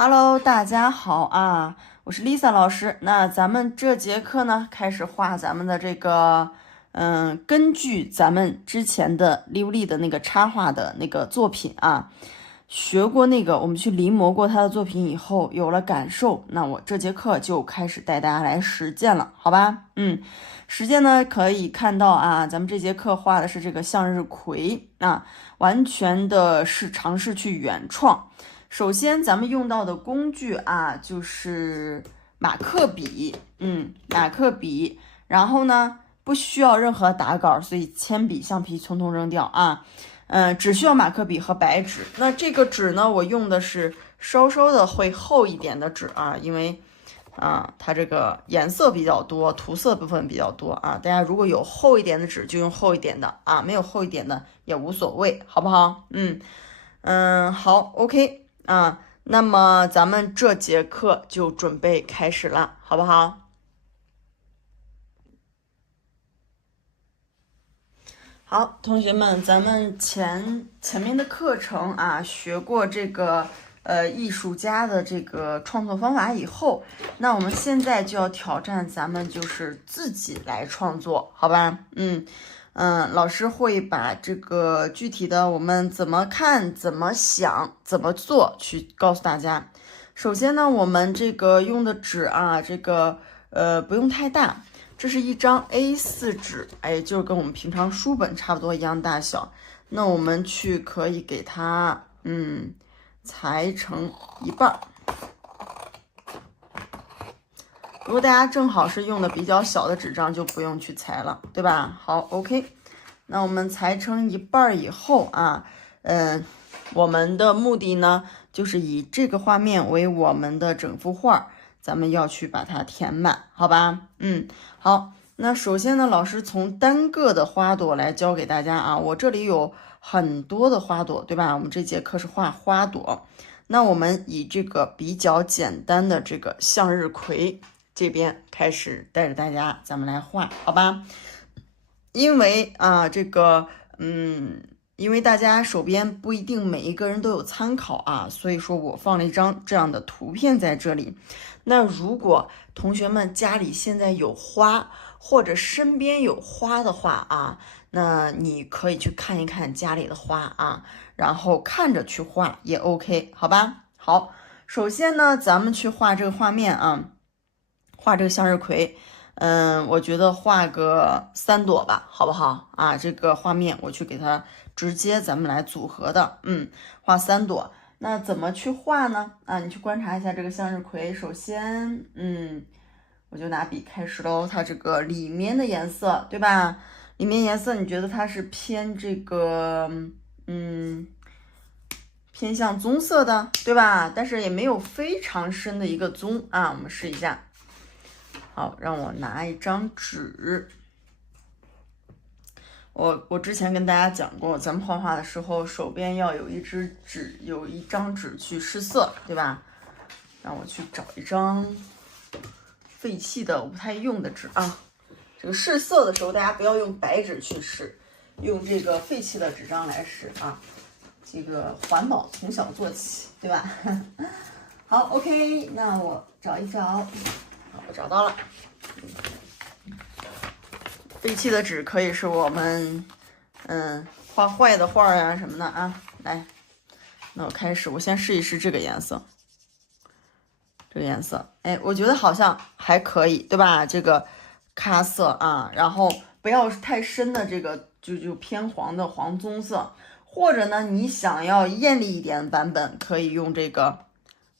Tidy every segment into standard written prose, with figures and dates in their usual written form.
Hello，大家好啊，我是 Lisa 老师。那咱们这节课呢，开始画咱们的这个，根据咱们之前的刘丽的那个插画的那个作品啊，学过那个，我们去临摹过他的作品以后，有了感受，那我这节课就开始带大家来实践了，好吧？实践呢可以看到啊，咱们这节课画的是这个向日葵啊，完全的是尝试去原创。首先，咱们用到的工具啊，就是马克笔，马克笔。然后呢，不需要任何打稿，所以铅笔、橡皮统统扔掉啊。只需要马克笔和白纸。那这个纸呢，我用的是稍稍的会厚一点的纸啊，因为它这个颜色比较多，涂色部分比较多啊。大家如果有厚一点的纸，就用厚一点的啊，没有厚一点的也无所谓，好不好？好，OK。那么咱们这节课就准备开始了，好不好？好，同学们，咱们前面的课程啊，学过这个艺术家的这个创作方法以后，那我们现在就要挑战咱们就是自己来创作，好吧？老师会把这个具体的我们怎么看、怎么想、怎么做去告诉大家。首先呢，我们这个用的纸啊，这个不用太大，这是一张 A4 纸，哎，就是跟我们平常书本差不多一样大小。那我们可以给它裁成一半。如果大家正好是用的比较小的纸张，就不用去裁了，对吧？好 ，OK。那我们裁成一半以后啊，我们的目的呢，就是以这个画面为我们的整幅画，咱们要去把它填满，好吧？好。那首先呢，老师从单个的花朵来教给大家啊，我这里有很多的花朵，对吧？我们这节课是画花朵，那我们以这个比较简单的这个向日葵这边开始带着大家，咱们来画，好吧？因为因为大家手边不一定每一个人都有参考啊，所以说我放了一张这样的图片在这里。那如果同学们家里现在有花，或者身边有花的话啊，那你可以去看一看家里的花啊，然后看着去画也 OK， 好吧？好，首先呢，咱们去画这个画面啊，画这个向日葵。我觉得画个3朵吧，好不好啊？这个画面我去给它直接咱们来组合的，画3朵。那怎么去画呢？你去观察一下这个向日葵。首先，我就拿笔开始喽。它这个里面的颜色，对吧？里面颜色你觉得它是偏这个，偏向棕色的，对吧？但是也没有非常深的一个棕啊。我们试一下。好，让我拿一张纸。我之前跟大家讲过，咱们画画的时候手边要有一支纸，有一张纸去试色，对吧？让我去找一张废弃的我不太用的纸啊。这个试色的时候，大家不要用白纸去试，用这个废弃的纸张来试啊。这个环保从小做起，对吧？好 ，OK， 那我找一找。我找到了，废弃的纸可以是我们画坏的画呀什么的啊。来，那我开始，我先试一试这个颜色，哎，我觉得好像还可以，对吧？这个咖色啊，然后不要太深的这个就偏黄的黄棕色，或者呢，你想要艳丽一点的版本，可以用这个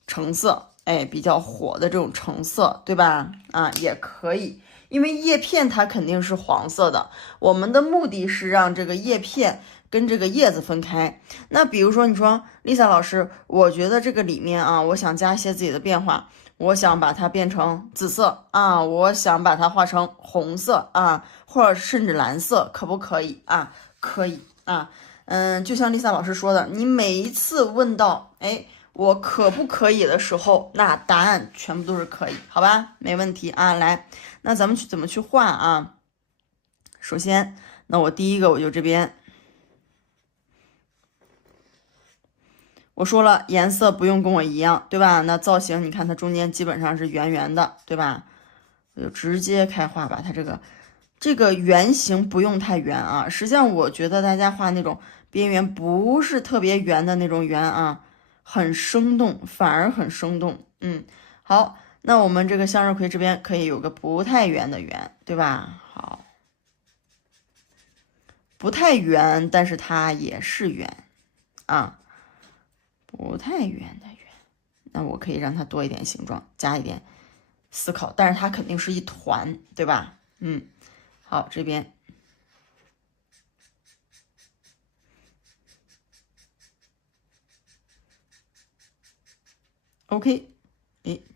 橙色。哎，比较火的这种橙色，对吧？也可以，因为叶片它肯定是黄色的，我们的目的是让这个叶片跟这个叶子分开。那比如说，你说 Lisa 老师，我觉得这个里面啊，我想加一些自己的变化，我想把它变成紫色啊，我想把它画成红色啊，或者甚至蓝色，可不可以啊？可以啊，就像 Lisa 老师说的，你每一次问到，哎。我可不可以的时候，那答案全部都是可以，好吧？没问题啊。来，那咱们怎么去画啊？首先，那我第一个我就这边，我说了，颜色不用跟我一样，对吧？那造型你看它中间基本上是圆圆的，对吧？我就直接开画，把它这个圆形不用太圆啊。实际上我觉得大家画那种边缘不是特别圆的那种圆啊，很生动，反而很生动。好，那我们这个向日葵这边可以有个不太圆的圆，对吧？好，不太圆，但是它也是圆啊，不太圆的圆。那我可以让它多一点形状，加一点思考，但是它肯定是一团，对吧？好，这边 OK，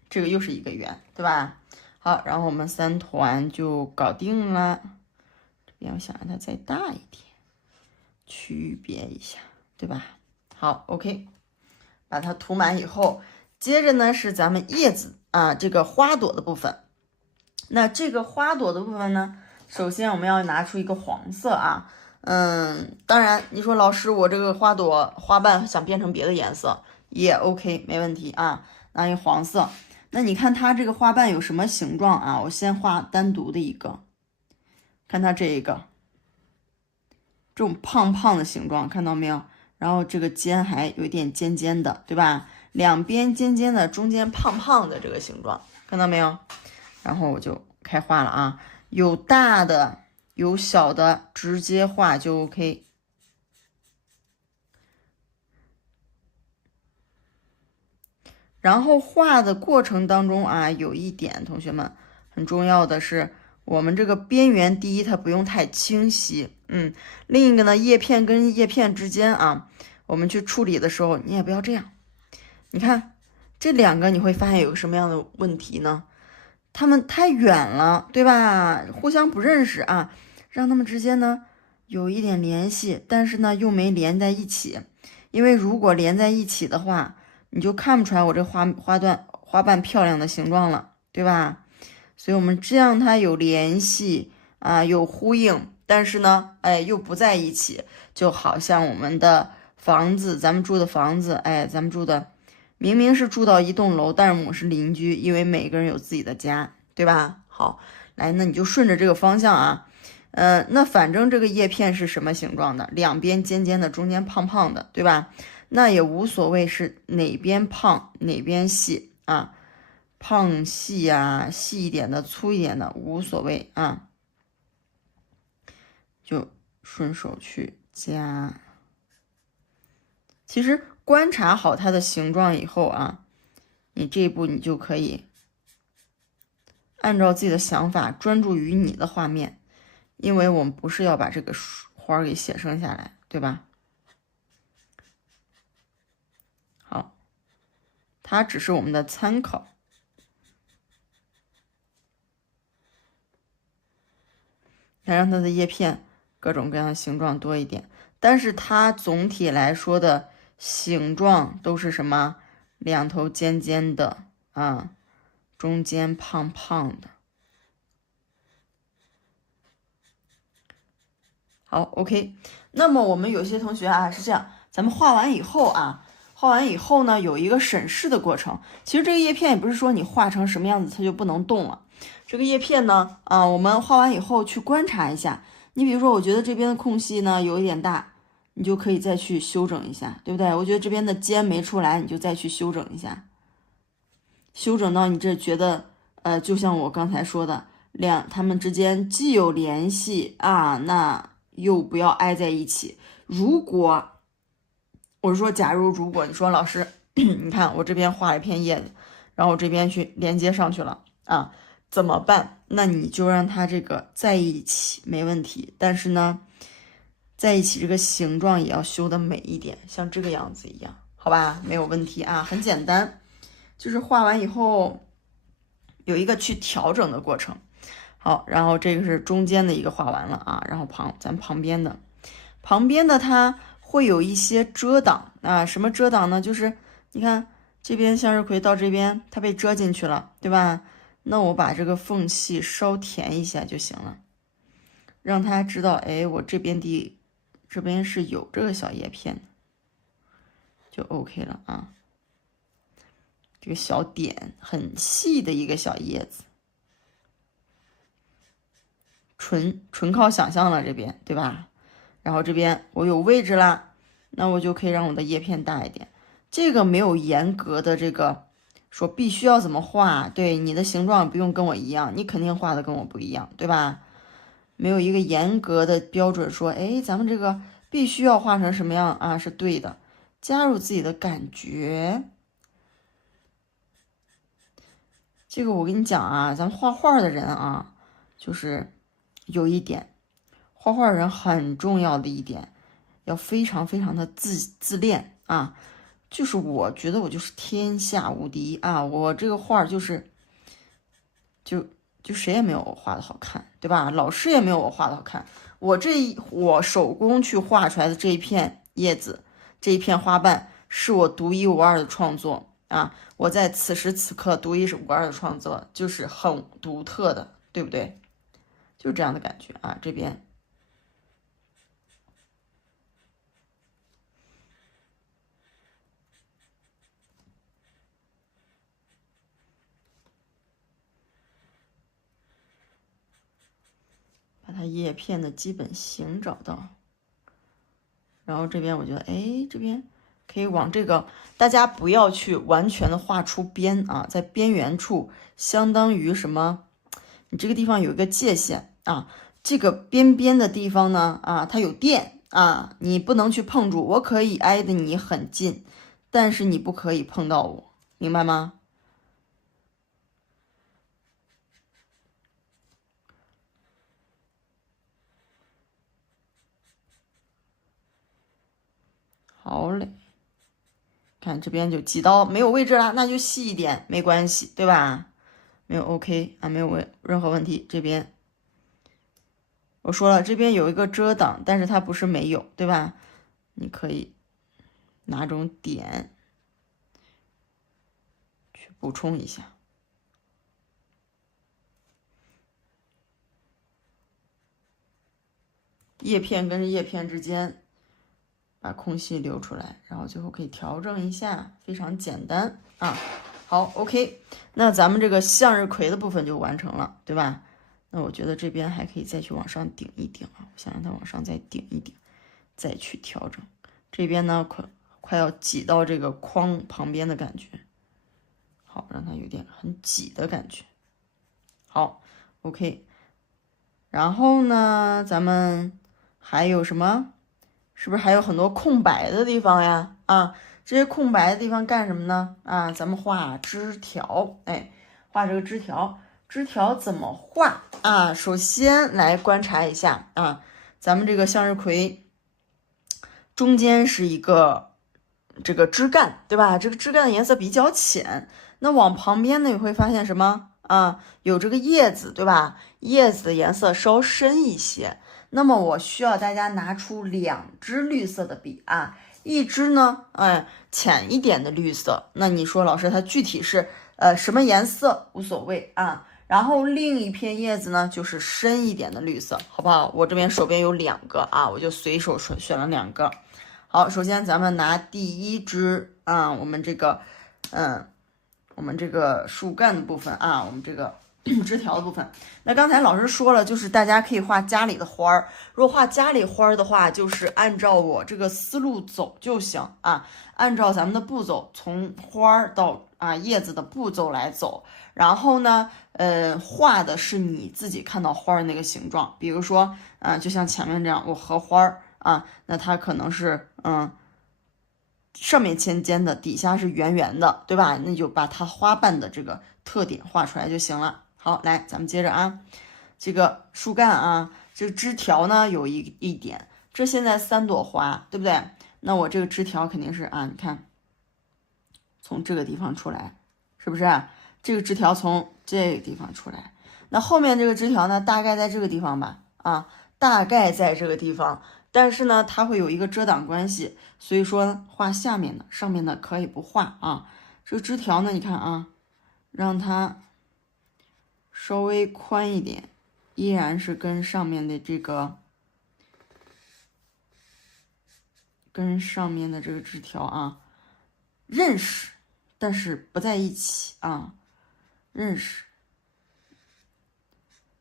这个又是一个圆，对吧？好，然后我们3团就搞定了。这边我想让它再大一点，区别一下，对吧？好 ，OK， 把它涂满以后，接着呢是咱们叶子啊，这个花朵的部分。那这个花朵的部分呢，首先我们要拿出一个黄色啊。当然你说老师，我这个花朵花瓣想变成别的颜色也 OK， 没问题啊。拿一黄色，那你看它这个花瓣有什么形状啊？我先画单独的一个，看它这一个，这种胖胖的形状，看到没有？然后这个尖还有一点尖尖的，对吧？两边尖尖的，中间胖胖的这个形状，看到没有？然后我就开画了啊，有大的有小的，直接画就 OK。然后画的过程当中啊，有一点同学们很重要的是，我们这个边缘第一它不用太清晰，另一个呢，叶片跟叶片之间啊，我们去处理的时候，你也不要这样。你看这两个，你会发现有个什么样的问题呢？他们太远了，对吧？互相不认识啊，让他们之间呢有一点联系，但是呢又没连在一起，因为如果连在一起的话，你就看不出来我这花瓣漂亮的形状了，对吧？所以我们这样它有联系啊，有呼应，但是呢，又不在一起，就好像我们的房子，咱们住的房子，咱们住的。明明是住到一栋楼，但是我们是邻居，因为每个人有自己的家，对吧？好，来，那你就顺着这个方向啊，那反正这个叶片是什么形状的？两边尖尖的，中间胖胖的，对吧？那也无所谓是哪边胖哪边细啊，胖细呀，细一点的、粗一点的无所谓啊，就顺手去加。其实观察好它的形状以后啊，你这一步你就可以按照自己的想法专注于你的画面，因为我们不是要把这个花给写生下来，对吧？好，它只是我们的参考，来让它的叶片各种各样的形状多一点，但是它总体来说的形状都是什么？两头尖尖的啊，中间胖胖的。好 ，OK。那么我们有些同学啊是这样，咱们画完以后啊，画完以后呢，有一个审视的过程。其实这个叶片也不是说你画成什么样子它就不能动了。这个叶片呢，我们画完以后去观察一下。你比如说，我觉得这边的空隙呢有一点大，你就可以再去修整一下，对不对？我觉得这边的尖没出来，你就再去修整一下，修整到你这觉得，就像我刚才说的，它们之间既有联系啊，那又不要挨在一起。如果我说，假如你说老师，你看我这边画了一片叶子，然后我这边去连接上去了啊，怎么办？那你就让它这个在一起没问题，但是呢，在一起这个形状也要修的美一点，像这个样子一样，好吧？没有问题啊，很简单，就是画完以后有一个去调整的过程。好，然后这个是中间的一个画完了啊，然后咱旁边的它会有一些遮挡啊，什么遮挡呢？就是你看这边向日葵到这边它被遮进去了，对吧？那我把这个缝隙稍填一下就行了，让它知道，哎，我这边是有这个小叶片的。就 OK 了啊。这个小点很细的一个小叶子，纯靠想象了这边，对吧？然后这边我有位置啦，那我就可以让我的叶片大一点。这个没有严格的这个说必须要怎么画，对，你的形状不用跟我一样，你肯定画的跟我不一样，对吧？没有一个严格的标准说，哎，咱们这个必须要画成什么样啊？是对的，加入自己的感觉。这个我跟你讲啊，咱们画画的人啊，就是有一点，画画人很重要的一点，要非常非常的自恋啊。就是我觉得我就是天下无敌啊，我这个画就是就谁也没有我画的好看，对吧？老师也没有我画的好看。我手工去画出来的这一片叶子，这一片花瓣，是我独一无二的创作啊！我在此时此刻独一无二的创作，就是很独特的，对不对？就是这样的感觉啊！这边把它叶片的基本形找到，然后这边我觉得，哎，这边可以往这个，大家不要去完全的画出边啊，在边缘处，相当于什么？你这个地方有一个界限啊，这个边边的地方呢，啊，它有电啊，你不能去碰触，我可以挨得你很近，但是你不可以碰到我，明白吗？好嘞，看这边就几刀没有位置了，那就细一点，没关系，对吧？没有 OK 啊，没有任何问题。这边我说了，这边有一个遮挡，但是它不是没有，对吧？你可以拿种点去补充一下。叶片跟叶片之间把空隙留出来，然后最后可以调整一下，非常简单啊。好 OK， 那咱们这个向日葵的部分就完成了，对吧？那我觉得这边还可以再去往上顶一顶啊，我想让它往上再顶一顶，再去调整。这边呢快要挤到这个框旁边的感觉，好，让它有点很挤的感觉。好 OK， 然后呢，咱们还有什么？是不是还有很多空白的地方呀？啊，这些空白的地方干什么呢？啊，咱们画枝条，哎，画这个枝条，枝条怎么画啊？首先来观察一下啊，咱们这个向日葵中间是一个这个枝干，对吧？这个枝干的颜色比较浅，那往旁边呢，你会发现什么啊？有这个叶子，对吧？叶子的颜色稍深一些。那么我需要大家拿出2支绿色的笔啊，一支呢，浅一点的绿色。那你说老师，它具体是什么颜色无所谓啊。然后另一片叶子呢，就是深一点的绿色，好不好？我这边手边有2个啊，我就随手选了2个。好，首先咱们拿第一支啊，我们这个树干的部分啊，我们这个枝条的部分。那刚才老师说了，就是大家可以画家里的花儿。如果画家里花儿的话，就是按照我这个思路走就行啊，按照咱们的步骤，从花儿到叶子的步骤来走。然后呢，画的是你自己看到花儿那个形状。比如说，就像前面这样，我荷花儿啊，那它可能是上面尖尖的，底下是圆圆的，对吧？那就把它花瓣的这个特点画出来就行了。好，来，咱们接着啊，这个树干啊，这个枝条呢有一点，这现在3朵花，对不对？那我这个枝条肯定是啊，你看，从这个地方出来，是不是？这个枝条从这个地方出来，那后面这个枝条呢，大概在这个地方吧，啊，大概在这个地方。但是呢，它会有一个遮挡关系，所以说画下面的，上面的可以不画啊。这个枝条呢，你看啊，让它稍微宽一点，依然是跟上面的这个枝条啊，认识，但是不在一起啊，认识。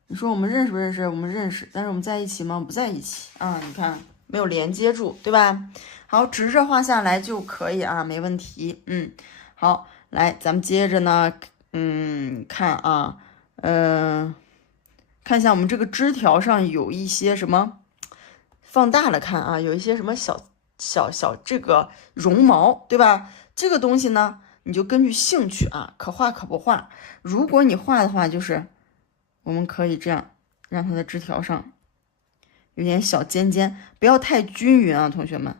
你说我们认识不认识？我们认识，但是我们在一起吗？不在一起啊，你看没有连接住，对吧？好，直着画下来就可以啊，没问题。好，来，咱们接着呢，看啊，看一下我们这个枝条上有一些什么，放大了看啊，有一些什么小这个绒毛，对吧？这个东西呢，你就根据兴趣啊，可画可不画。如果你画的话，就是我们可以这样，让它的枝条上有点小尖尖，不要太均匀啊，同学们。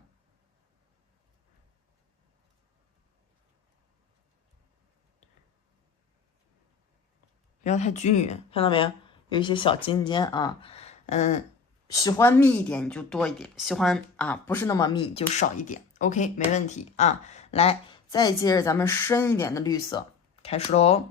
不要太均匀，看到没有？有一些小尖尖啊，喜欢密一点你就多一点，喜欢啊不是那么密就少一点。OK， 没问题啊。来，再接着咱们深一点的绿色开始喽。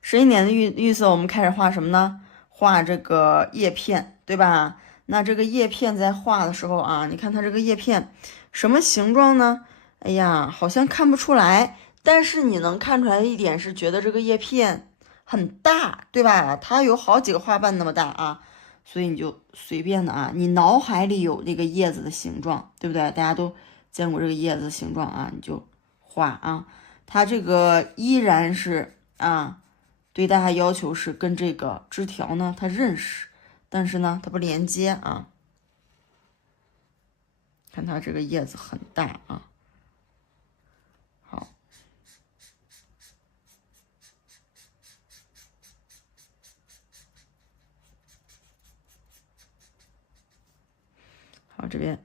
深一点的绿色，我们开始画什么呢？画这个叶片，对吧？那这个叶片在画的时候啊，你看它这个叶片什么形状呢？哎呀，好像看不出来。但是你能看出来的一点是，觉得这个叶片很大，对吧？它有好几个花瓣那么大啊，所以你就随便的啊，你脑海里有这个叶子的形状，对不对？大家都见过这个叶子的形状啊，你就画啊。它这个依然是啊，对大家要求是跟这个枝条呢，它认识，但是呢，它不连接啊。看它这个叶子很大啊。好，这边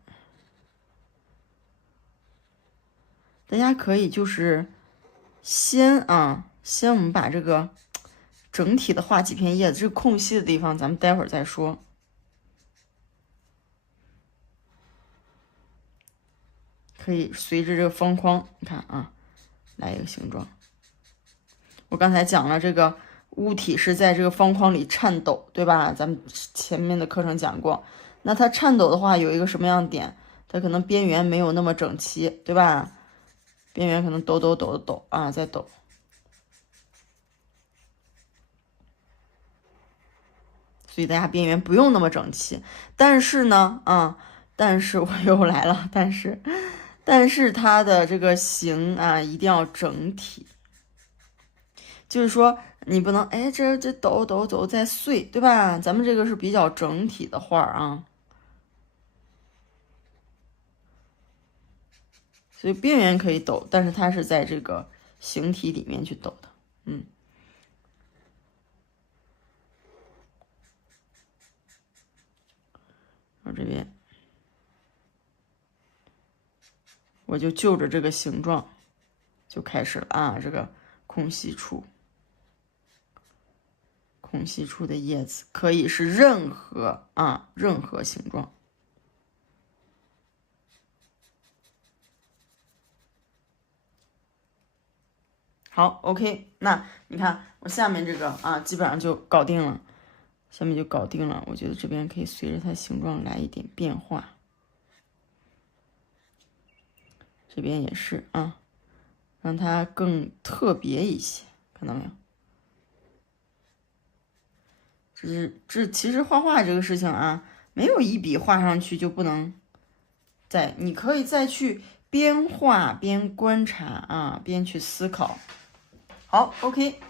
大家可以就是先我们把这个整体的画几片叶子，这个空隙的地方咱们待会儿再说。可以随着这个方框，你看啊，来一个形状。我刚才讲了，这个物体是在这个方框里颤抖，对吧？咱们前面的课程讲过。那它颤抖的话，有一个什么样的点？它可能边缘没有那么整齐，对吧？边缘可能抖啊，在抖。所以大家边缘不用那么整齐。但是呢，但是我又来了，但是它的这个形啊，一定要整体。就是说，你不能哎，这抖再碎，对吧？咱们这个是比较整体的画啊，所以边缘可以抖，但是它是在这个形体里面去抖的，我这边我就着这个形状就开始了啊，这个空隙处的叶子可以是任何形状。好 ，OK， 那你看我下面这个啊，基本上就搞定了，我觉得这边可以随着它形状来一点变化，这边也是啊，让它更特别一些，看到没有？这其实画画这个事情啊，没有一笔画上去就不能你可以再去边画边观察啊，边去思考。好 ，OK。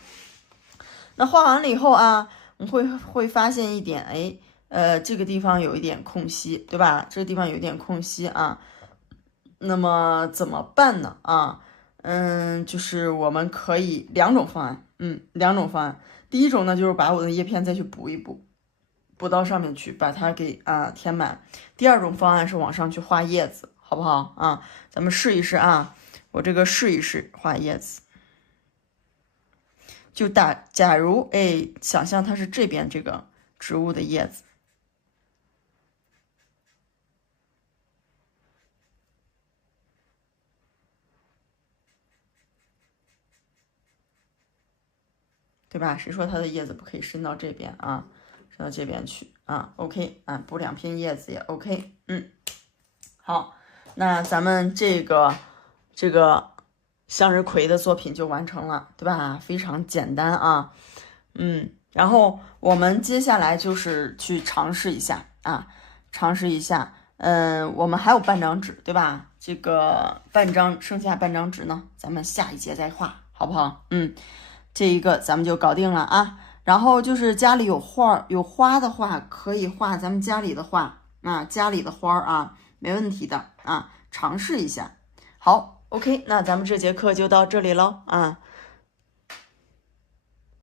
那画完了以后啊，我们会发现一点，这个地方有一点空隙，对吧？这个地方有一点空隙啊。那么怎么办呢？就是我们可以两种方案，两种方案。第一种呢，就是把我的叶片再去补一补，补到上面去，把它给填满。第二种方案是往上去画叶子，好不好啊？咱们试一试啊，我这个试一试画叶子。就假如想象它是这边这个植物的叶子，对吧？谁说它的叶子不可以伸到这边啊？伸到这边去啊 ？OK 啊，补两片叶子也 OK。好，那咱们这个这个向日葵的作品就完成了，对吧？非常简单啊，然后我们接下来就是去尝试一下啊，尝试一下，我们还有半张纸，对吧？这个剩下半张纸呢，咱们下一节再画，好不好？这一个咱们就搞定了啊。然后就是家里有花的话，可以画咱们家里的画啊，家里的花啊，没问题的啊，尝试一下。好，OK，那咱们这节课就到这里喽啊。